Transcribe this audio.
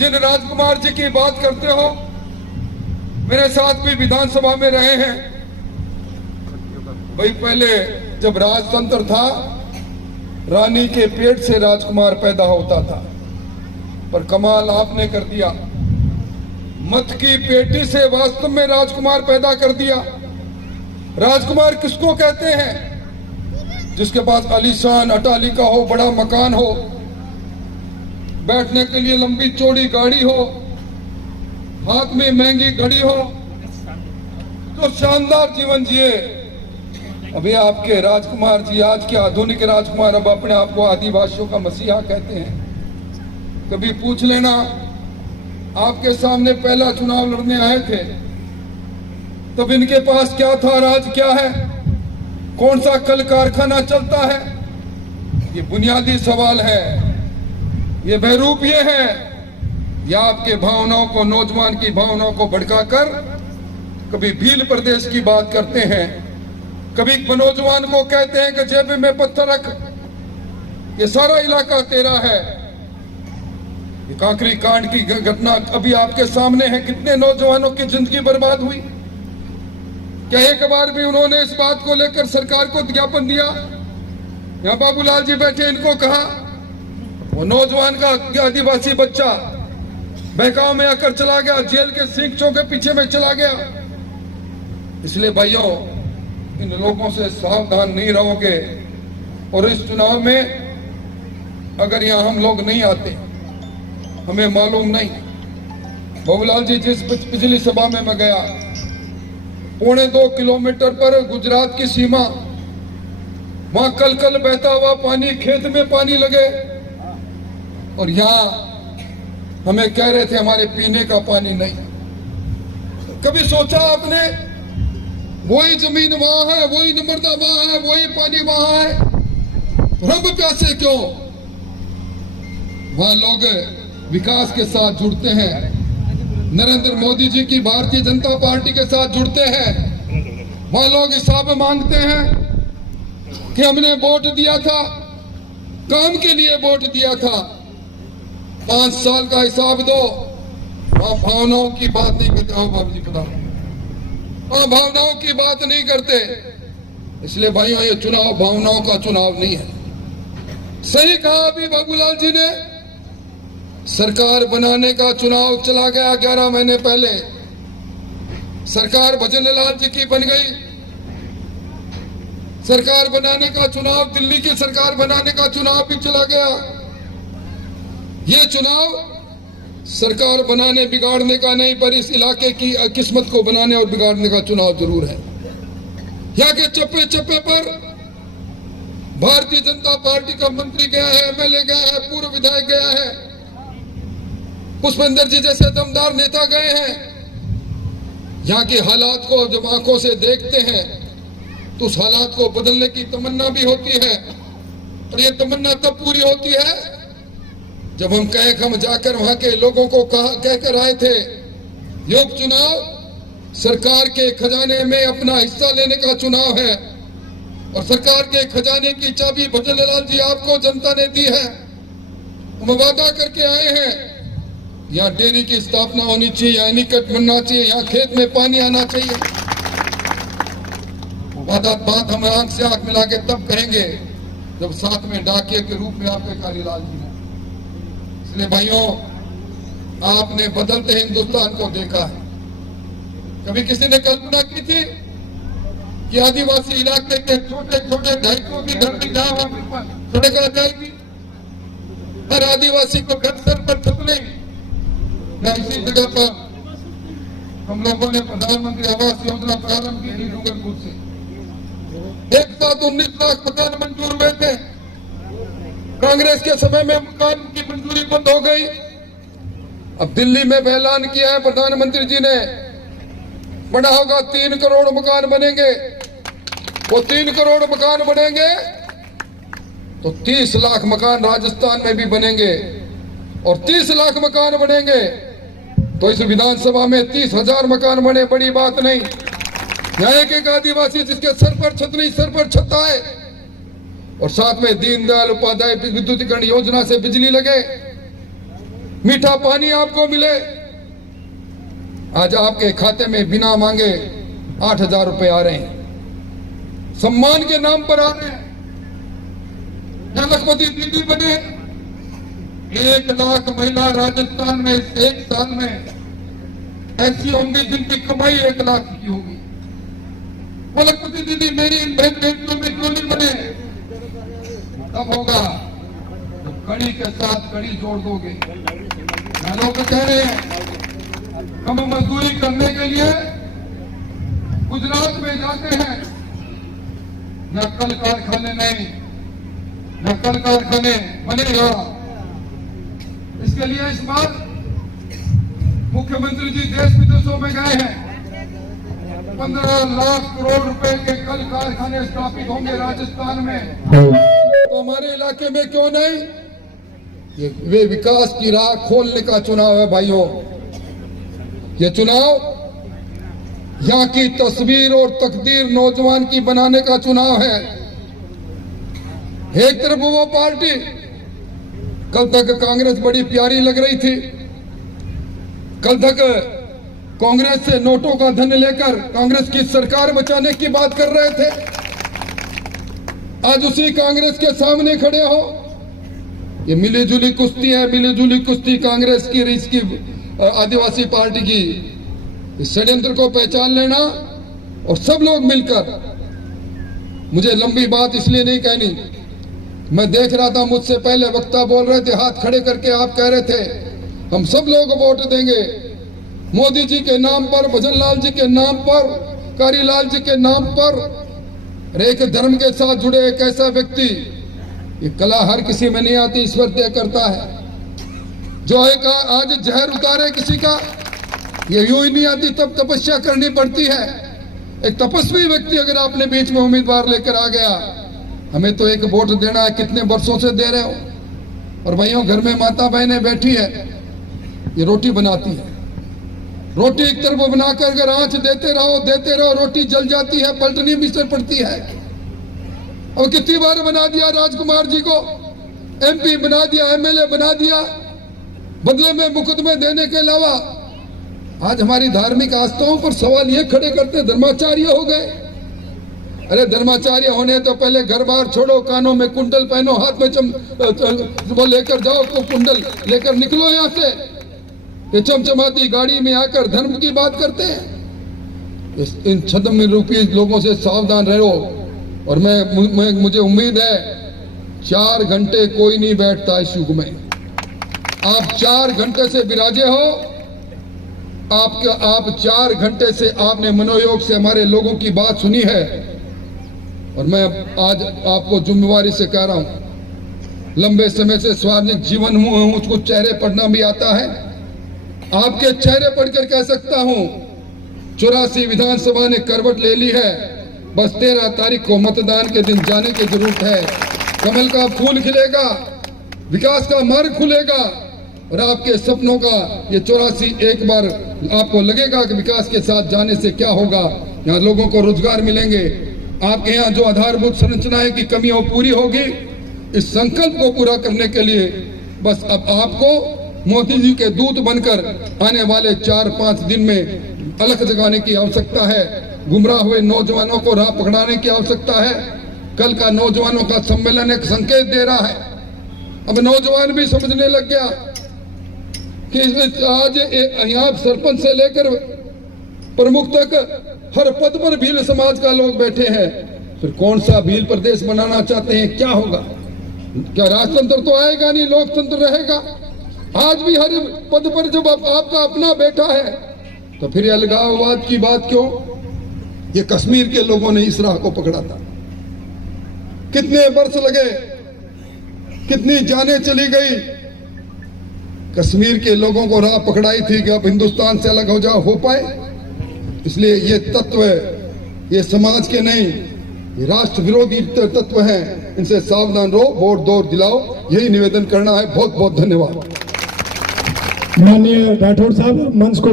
जिन राजकुमार जी की बात करते हो, मेरे साथ भी विधानसभा में रहे हैं भाई। पहले जब राजतंत्र था, रानी के पेट से राजकुमार पैदा होता था, पर कमाल आपने कर दिया, मत की पेटी से वास्तव में राजकुमार पैदा कर दिया। राजकुमार किसको कहते हैं? जिसके पास आलीशान अटालिका हो, बड़ा मकान हो, बैठने के लिए लंबी चौड़ी गाड़ी हो, हाथ में महंगी घड़ी हो, तो शानदार जीवन जिए। अभी आपके राजकुमार जी, आज के आधुनिक राजकुमार, अब अपने आप को आदिवासियों का मसीहा कहते हैं। कभी पूछ लेना, आपके सामने पहला चुनाव लड़ने आए थे तब इनके पास क्या था, राज क्या है, कौन सा कल कारखाना चलता है? ये बुनियादी सवाल है। ये बहरूप ये है, या आपके भावनाओं को, नौजवान की भावनाओं को भड़काकर कभी भील प्रदेश की बात करते हैं, कभी नौजवान को कहते हैं कि जेब में पत्थर रख, ये सारा इलाका तेरा है। ये कांकरी कांड की घटना अभी आपके सामने है, कितने नौजवानों की जिंदगी बर्बाद हुई। क्या एक बार भी उन्होंने इस बात को लेकर सरकार को ज्ञापन दिया? यहाँ बाबूलाल जी बैठे, इनको कहा, वो नौजवान का आदिवासी बच्चा बहकाव में आकर चला गया, जेल के सींचों के पीछे में चला गया। इसलिए भाइयों, इन लोगों से सावधान नहीं रहोगे और इस चुनाव में अगर यहाँ हम लोग नहीं आते, हमें मालूम नहीं। बाबूलाल जी, जिस पिछली सभा में मैं गया, 2.25 किलोमीटर पर गुजरात की सीमा, वहां कल कल बहता हुआ पानी, खेत में पानी लगे, और यहाँ हमें कह रहे थे हमारे पीने का पानी नहीं। कभी सोचा आपने, वही जमीन वहां है, वही नम्रता वहां है, वही पानी वहां है, रब प्यासे क्यों? वहां लोग विकास के साथ जुड़ते हैं, नरेंद्र मोदी जी की भारतीय जनता पार्टी के साथ जुड़ते हैं। वहां लोग हिसाब मांगते हैं कि हमने वोट दिया था, काम के लिए वोट दिया था, 5 साल का हिसाब दो। वहां भावनाओं की बात नहीं करते हो बाबू जी, पता, वहां भावनाओं की बात नहीं करते। इसलिए भाइयों, ये चुनाव भावनाओं का चुनाव नहीं है। सही कहा अभी बाबूलाल जी ने, सरकार बनाने का चुनाव चला गया 11 महीने पहले। सरकार भजन लाल जी की बन गई। सरकार बनाने का चुनाव, दिल्ली की सरकार बनाने का चुनाव भी चला गया। ये चुनाव सरकार बनाने बिगाड़ने का नहीं, पर इस इलाके की किस्मत को बनाने और बिगाड़ने का चुनाव जरूर है। यहाँ के चप्पे चप्पे पर भारतीय जनता पार्टी का मंत्री गया है, एमएलए गया है, पूर्व विधायक गया है, पुष्पेंद्र जी जैसे दमदार नेता गए हैं। यहाँ के हालात को जब आंखों से देखते हैं तो उस हालात को बदलने की तमन्ना भी होती है, और ये तमन्ना तब पूरी होती है जब हम जाकर वहां के लोगों को कहकर आए थे, ये उपचुनाव सरकार के खजाने में अपना हिस्सा लेने का चुनाव है, और सरकार के खजाने की चाबी भजन लाल जी आपको जनता ने दी है। हम वादा करके आए हैं, यहाँ डेयरी की स्थापना होनी चाहिए, यहाँ निकट बनना चाहिए, यहाँ खेत में पानी आना चाहिए। बात हम आंख से आंख मिला के तब कहेंगे जब साथ में डाकिए के रूप में आपके कालीलाल जी हैं। इसलिए भाइयों, आपने बदलते हिंदुस्तान को देखा है। कभी किसी ने कल्पना की थी कि आदिवासी इलाके के छोटे छोटे ढाइकों की धरती जहां सड़क आ जाएगी, हर आदिवासी को घर सर पर छत नहीं। इसी जगह पर हम लोगों ने प्रधानमंत्री आवास योजना प्रारंभ की थी डूंगरपुर से। एक साथ 19 लाख मकान मंजूर हुए थे। कांग्रेस के समय में मकान की मंजूरी बंद हो गई। अब दिल्ली में ऐलान किया है प्रधानमंत्री जी ने, बड़ा होगा 3 करोड़ मकान बनेंगे। वो 3 करोड़ मकान बनेंगे तो 30 लाख मकान राजस्थान में भी बनेंगे, और 30 लाख मकान बनेंगे तो इस विधानसभा में 30,000 मकान बने, बड़ी बात नहीं। यहाँ एक आदिवासी जिसके सर पर छत नहीं, सर पर छत आए, और साथ में दीनदयाल उपाध्याय विद्युतीकरण योजना से बिजली लगे। मीठा पानी आपको मिले। आज आपके खाते में बिना मांगे 8,000 रुपए आ रहे हैं, सम्मान के नाम पर आ रहे हैं। लखपति दीदी बने, 1 लाख महिला राजस्थान में एक साल में ऐसी होंगी जिनकी कमाई 1 लाख की होगी। वो लखपति दीदी मेरी इन बहन बेटियों में क्यों नहीं बने? तब होगा तो कड़ी के साथ कड़ी जोड़ दोगे। लोग कह रहे हैं हम मजदूरी करने के लिए गुजरात में जाते हैं, न कल कारखाने नहीं, न कल कारखाने बनेगा। इसके लिए इस बार मुख्यमंत्री जी देश विदेशों में गए हैं। 15 लाख करोड़ रुपए के कल कारखाने स्थापित होंगे राजस्थान में, तो हमारे इलाके में क्यों नहीं? वे विकास की राह खोलने का चुनाव है भाइयों। ये चुनाव यहाँ की तस्वीर और तकदीर नौजवान की बनाने का चुनाव है। एक तरफ वो पार्टी, कल तक कांग्रेस बड़ी प्यारी लग रही थी, कल तक कांग्रेस से नोटों का धन लेकर कांग्रेस की सरकार बचाने की बात कर रहे थे। आज उसी कांग्रेस के सामने खड़े हो। ये मिली जुली कुश्ती है, मिली जुली कुश्ती कांग्रेस की, इसकी आदिवासी पार्टी की। इस षड्यंत्र को पहचान लेना और सब लोग मिलकर, मुझे लंबी बात इसलिए नहीं कहनी, मैं देख रहा था मुझसे पहले वक्ता बोल रहे थे, हाथ खड़े करके आप कह रहे थे हम सब लोग वोट देंगे मोदी जी के नाम पर, भजन लाल जी के नाम पर, कारीलाल जी के नाम पर। एक धर्म के साथ जुड़े एक ऐसा व्यक्ति, ये कला हर किसी में नहीं आती, ईश्वर तय करता है। जो एक आज जहर उतारे किसी का, ये यूं ही नहीं आती, तब तपस्या करनी पड़ती है। एक तपस्वी व्यक्ति अगर आपने बीच में उम्मीदवार लेकर आ गया, हमें तो एक वोट देना है, कितने वर्षों से दे रहे हो। और भाइयों, घर में माता बहनें बैठी है, ये रोटी बनाती है, रोटी एक तरफ बनाकर अगर आंच देते रहो, रोटी जल जाती है, पलटनी भी से पड़ती है। और कितनी बार बना दिया राजकुमार जी को, MP बना दिया, MLA बना दिया, बदले में मुकदमे देने के अलावा। आज हमारी धार्मिक आस्थाओं पर सवाल ये खड़े करते धर्माचार्य हो गए। अरे धर्माचार्य होने तो पहले घर बार छोड़ो, कानों में कुंडल पहनो, हाथ में वो लेकर जाओ, तो कुंडल लेकर निकलो यहाँ से। ये चमचमाती गाड़ी में आकर धर्म की बात करते हैं। इन छद्म रूपी लोगों से सावधान रहो। और मुझे उम्मीद है 4 घंटे कोई नहीं बैठता इस युग में। आप 4 घंटे से विराजे हो, आप 4 घंटे से आपने मनोयोग से हमारे लोगों की बात सुनी है। और मैं आज आपको जिम्मेवारी से कह रहा हूं, लंबे समय से सार्वजनिक जीवन हुआ हूं, मुझको चेहरे पढ़ना भी आता है। आपके चेहरे पढ़कर कह सकता हूं, 84 विधानसभा ने करवट ले ली है। बस 13 तारीख को मतदान के दिन जाने की जरूरत है। कमल का फूल खिलेगा, विकास का मार्ग खुलेगा और आपके सपनों का ये 84 एक बार आपको लगेगा कि विकास के साथ जाने से क्या होगा। यहाँ लोगों को रोजगार मिलेंगे, आपके यहाँ जो आधारभूत संरचनाएं की कमी हो पूरी होगी। इस संकल्प को पूरा करने के लिए बस अब आपको मोदी जी के दूत बनकर आने वाले 4-5 दिन में अलख जगाने की आवश्यकता है। गुमराह हुए नौजवानों को राह पकड़ाने की आवश्यकता है। कल का नौजवानों का सम्मेलन एक संकेत दे रहा है। अब नौजवान भी समझने लग गया कि आज यहाँ सरपंच से लेकर प्रमुख तक हर पद पर भील समाज का लोग बैठे हैं। फिर कौन सा भील प्रदेश बनाना चाहते हैं? क्या होगा? क्या राजतंत्र तो आएगा नहीं, लोकतंत्र रहेगा। आज भी हर पद पर जब आपका अपना बैठा है तो फिर अलगाववाद की बात क्यों? ये कश्मीर के लोगों ने इस राह को पकड़ा था। कितने वर्ष लगे, कितनी जानें चली गई, कश्मीर के लोगों को राह पकड़ाई थी कि अब हिंदुस्तान से अलग हो जाओ, हो पाए? इसलिए ये तत्व ये समाज के नहीं, ये राष्ट्र विरोधी तत्व हैं। इनसे सावधान रहो, वोट दो दिलाओ, यही निवेदन करना है। बहुत बहुत धन्यवाद। माननीय राठौड़ साहब, मंच को